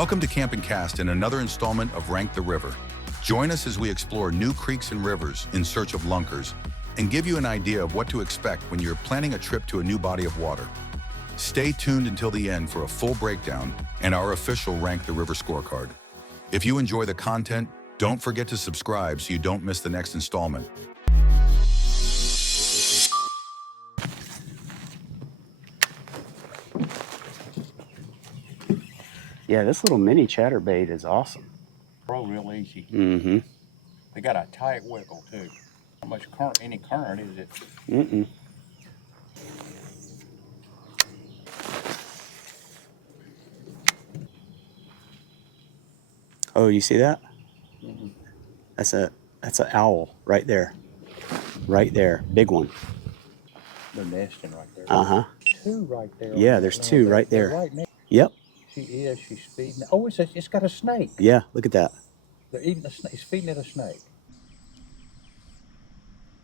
Welcome to Camp and Cast and another installment of Rank the River. Join us as we explore new creeks and rivers in search of lunkers and give you an idea of what to expect when you're planning a trip to a new body of water. Stay tuned until the end for a full breakdown and our official Rank the River scorecard. If you enjoy the content, don't forget to subscribe so you don't miss the next installment. Yeah, this little mini chatterbait is awesome. Roll real easy. Mm-hmm. They got a tight wiggle too. How much any current is it? Mm-mm. Oh, you see that? Mm-hmm. That's an owl right there. Right there. Big one. They're nesting right there. Uh-huh. Two right there. Yeah, there's two right there. Right next. Yep. She's feeding. Oh, it's got a snake. Yeah, look at that. They're eating a snake. He's feeding it a snake.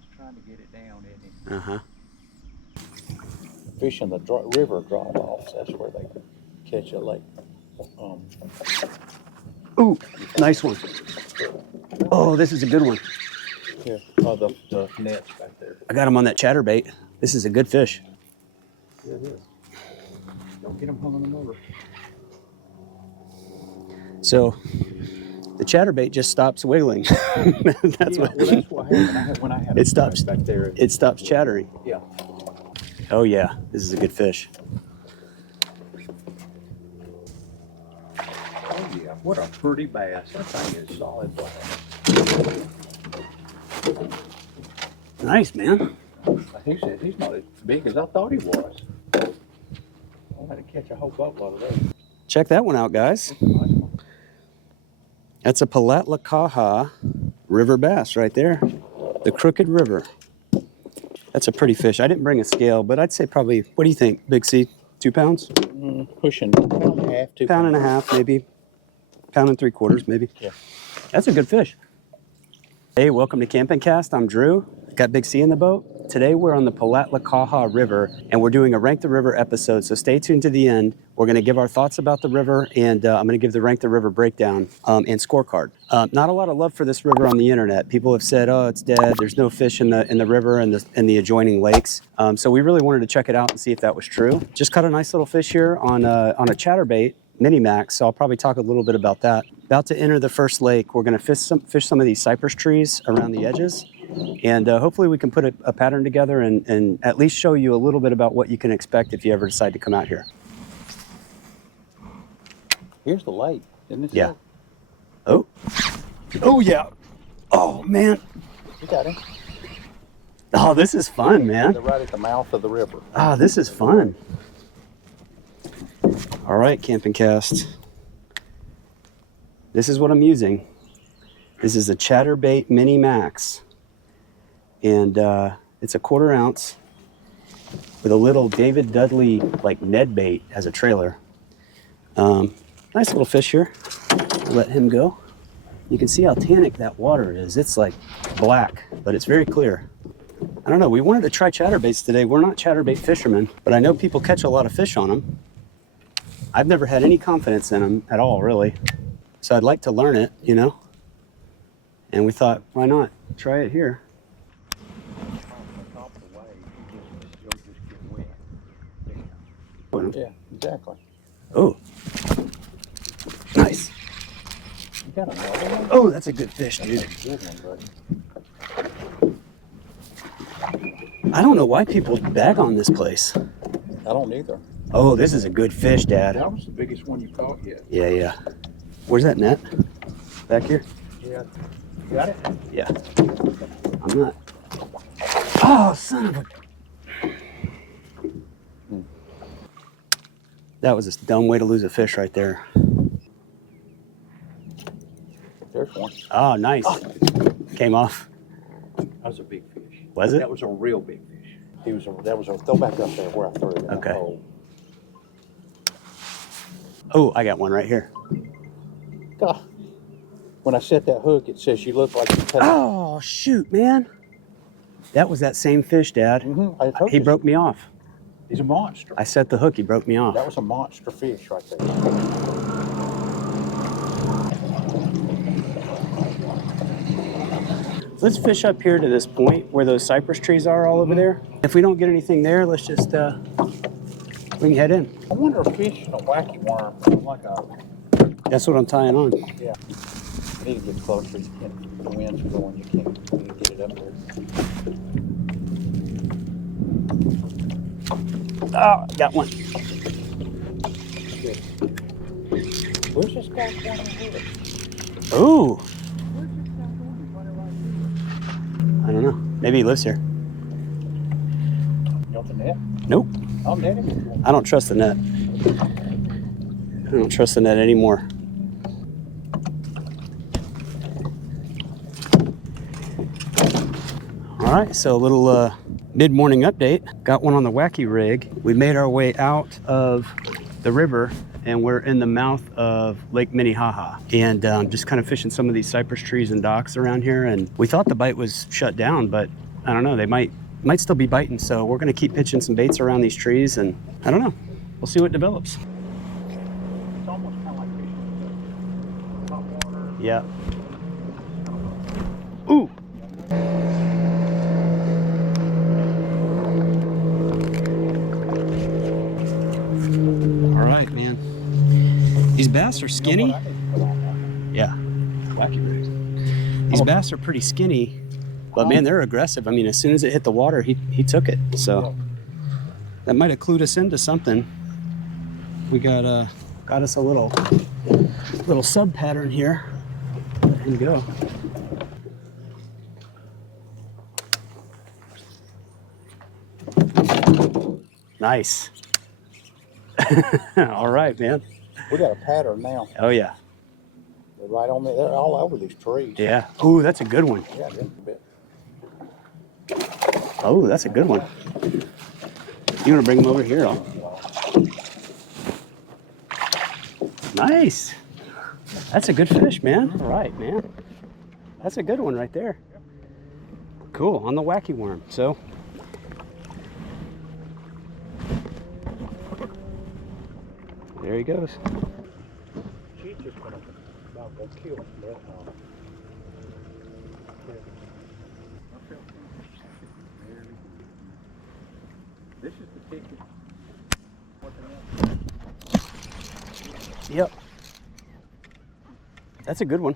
He's trying to get it down, isn't he? Uh-huh. Fish in the river drop-offs. That's where they catch a lake. Ooh, nice one. Oh, this is a good one. Yeah. Oh, the net's right there. I got him on that chatterbait. This is a good fish. Yeah, it is. Don't get him hung on the motor. So the chatterbait just stops wiggling. That's what happened. When I had it stops back there. It stops chattering. Yeah. Oh yeah, this is a good fish. Oh yeah, what a pretty bass. That thing is solid bass. Nice, man. He said he's not as big as I thought he was. I'll have to catch a whole boatload of those. Check that one out, guys. That's a Palatlakaha river bass right there. The Crooked River. That's a pretty fish. I didn't bring a scale, but I'd say probably, what do you think, Big C? 2 pounds? Pushing pound and a half, 2 Pound and a half, maybe. Pound and 3/4, maybe. Yeah. That's a good fish. Hey, welcome to Camp and Cast. I'm Drew. Got Big C in the boat. Today we're on the Palatlakaha River and we're doing a Rank the River episode, so stay tuned to the end. We're going to give our thoughts about the river and I'm going to give the Rank the River breakdown and scorecard. Not a lot of love for this river on the internet. People have said, oh, it's dead. There's no fish in the river and the adjoining lakes. So we really wanted to check it out and see if that was true. Just caught a nice little fish here on a chatterbait, mini max, so I'll probably talk a little bit about that. About to enter the first lake. We're going to fish some of these cypress trees around the edges. And hopefully we can put a pattern together and at least show you a little bit about what you can expect if you ever decide to come out here. Here's the lake, isn't it? Yeah. Oh. Oh, yeah. Oh, man. You got him. Oh, this is fun, man. They're right at the mouth of the river. Ah, this is fun. All right, Camp and Cast. This is what I'm using. This is a chatterbait mini max. And it's a 1/4 ounce with a little David Dudley like Ned bait as a trailer. Nice little fish here. I'll let him go. You can see how tannic that water is. It's like black, but it's very clear. I don't know, we wanted to try chatterbaits today. We're not chatterbait fishermen, but I know people catch a lot of fish on them. I've never had any confidence in them at all, really. So I'd like to learn it, you know? And we thought, why not? Try it here. Yeah, exactly. Oh, nice. You got another one? Oh, that's a good fish, dude. That's a good one, buddy. I don't know why people bag on this place. I don't either. Oh, this is a good fish, Dad. That was the biggest one you caught yet. Yeah, yeah. Where's that net? Back here? Yeah. You got it? Yeah. I'm not. Oh, son of a... That was a dumb way to lose a fish right there. There's one. Oh, nice. Oh. Came off. That was a big fish. Was it? That was a real big fish. Throw back up there where I threw it in okay. the hole. Oh, I got one right here. God. When I set that hook, it says you look like you cut. Oh, shoot, man. That was that same fish, Dad. Mm-hmm. He broke me off. He's a monster. I set the hook, he broke me off. That was a monster fish right there. let's fish up here to this point where those cypress trees are all over there. If we don't get anything there, let's just, we can head in. I wonder if fishing a wacky worm, like a, That's what I'm tying on. yeah. You need to get closer. You can't, the wind's blowing, you can't really get it up there. Oh, got one. Good. Where's this guy going here? Ooh, Where's this guy going? He's running right I don't know. Maybe he lives here. here. You want the net? Nope. I'll net him. I don't trust the net. I don't trust the net anymore. All right, so a little mid-morning update. Got one on the wacky rig. We made our way out of the river and we're in the mouth of Lake Minnehaha, and just kind of fishing some of these cypress trees and docks around here. And we thought the bite was shut down, but I don't know, they might still be biting. So we're gonna keep pitching some baits around these trees, and I don't know, we'll see what develops. It's almost kind of like fishing hot water. Yeah. Ooh. All right, man. These bass are skinny. Yeah. Wacky rigs. These bass are pretty skinny, but man, they're aggressive. I mean, as soon as it hit the water, he took it. So that might have clued us into something. We got us a little sub pattern here. There you go. Nice. All right, man. We got a pattern now. Oh yeah. They're right on there. They're all over these trees. Yeah. Ooh, that's a good one. Yeah, just a bit. Oh, that's a good one. You want to bring them over here? Nice. That's a good fish, man. All right, man. That's a good one right there. Cool, on the wacky worm. So, there he goes. She's just gonna about go kill him. This is the ticket. Yep. That's a good one.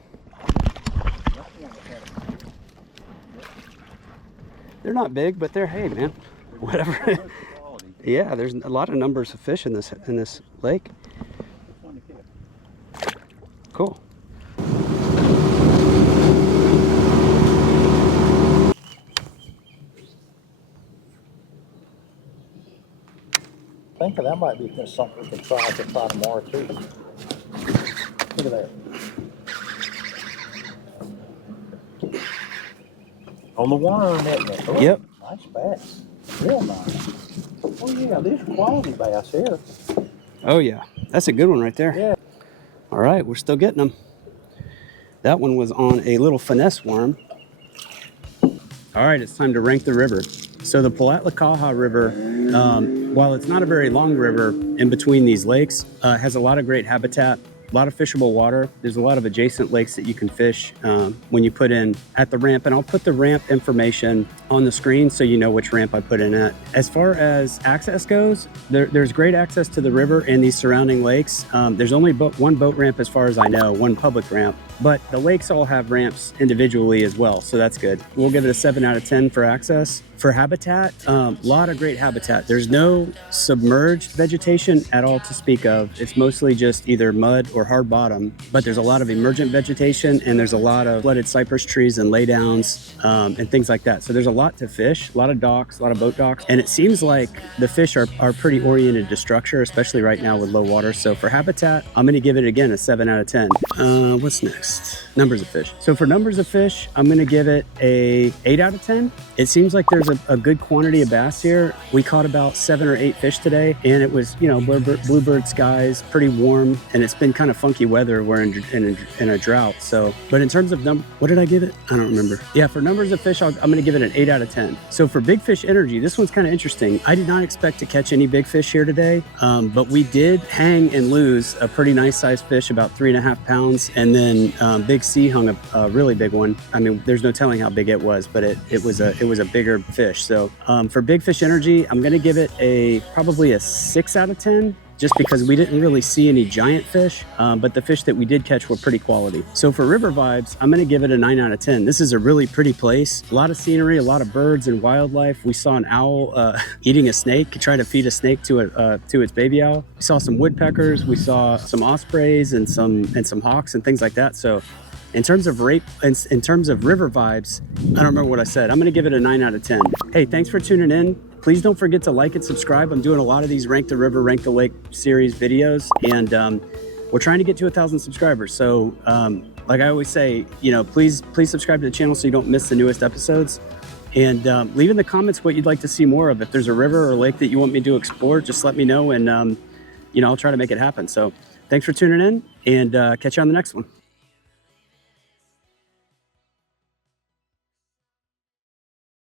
They're not big, but they're, hey, man, whatever. Yeah, there's a lot of numbers of fish in this lake. Cool. Thinking that might be something we can try tomorrow too. Look at that. On the worm, isn't it? Oh, Yep. Nice bass. Real nice. Oh yeah, these are quality bass here. Oh yeah, that's a good one right there. Yeah. All right, we're still getting them. That one was on a little finesse worm. All right, it's time to rank the river. So the Palatlakaha River, while it's not a very long river in between these lakes, has a lot of great habitat, a lot of fishable water. There's a lot of adjacent lakes that you can fish when you put in at the ramp, and I'll put the ramp information on the screen so you know which ramp I put in at. As far as access goes, there's great access to the river and these surrounding lakes. There's only one boat ramp as far as I know, one public ramp, but the lakes all have ramps individually as well, so that's good. We'll give it a 7 out of 10 for access. For habitat, a lot of great habitat. There's no submerged vegetation at all to speak of. It's mostly just either mud or hard bottom, but there's a lot of emergent vegetation, and there's a lot of flooded cypress trees and laydowns and things like that. So there's a lot to fish, a lot of docks, a lot of boat docks, and it seems like the fish are pretty oriented to structure, especially right now with low water. So for habitat, I'm gonna give it again a 7 out of 10. What's next? Numbers of fish. So for numbers of fish, I'm gonna give it a 8 out of 10. It seems like there's a good quantity of bass here. We caught about 7 or 8 fish today, and it was, you know, bluebird skies, pretty warm, and it's been kind of funky weather. We're in a drought. So, but in terms of what did I give it? I don't remember. Yeah, for numbers of fish, I'm gonna give it an 8 out of 10. So for big fish energy, this one's kind of interesting. I did not expect to catch any big fish here today, but we did hang and lose a pretty nice sized fish, about 3.5 pounds, and then Big C hung a really big one. I mean, there's no telling how big it was, but it was a bigger fish. So for big fish energy, I'm gonna give it probably a 6 out of 10. Just because we didn't really see any giant fish, but the fish that we did catch were pretty quality. So for river vibes, I'm gonna give it a 9 out of 10. This is a really pretty place. A lot of scenery, a lot of birds and wildlife. We saw an owl eating a snake, try to feed a snake to its baby owl. We saw some woodpeckers, we saw some ospreys and some hawks and things like that. So in terms of river vibes, I don't remember what I said. I'm gonna give it a 9 out of 10. Hey, thanks for tuning in. Please don't forget to like and subscribe. I'm doing a lot of these Rank the River, Rank the Lake series videos, and we're trying to get to 1,000 subscribers. So like I always say, please subscribe to the channel so you don't miss the newest episodes. And leave in the comments what you'd like to see more of. If there's a river or lake that you want me to explore, just let me know, and I'll try to make it happen. So thanks for tuning in, and catch you on the next one.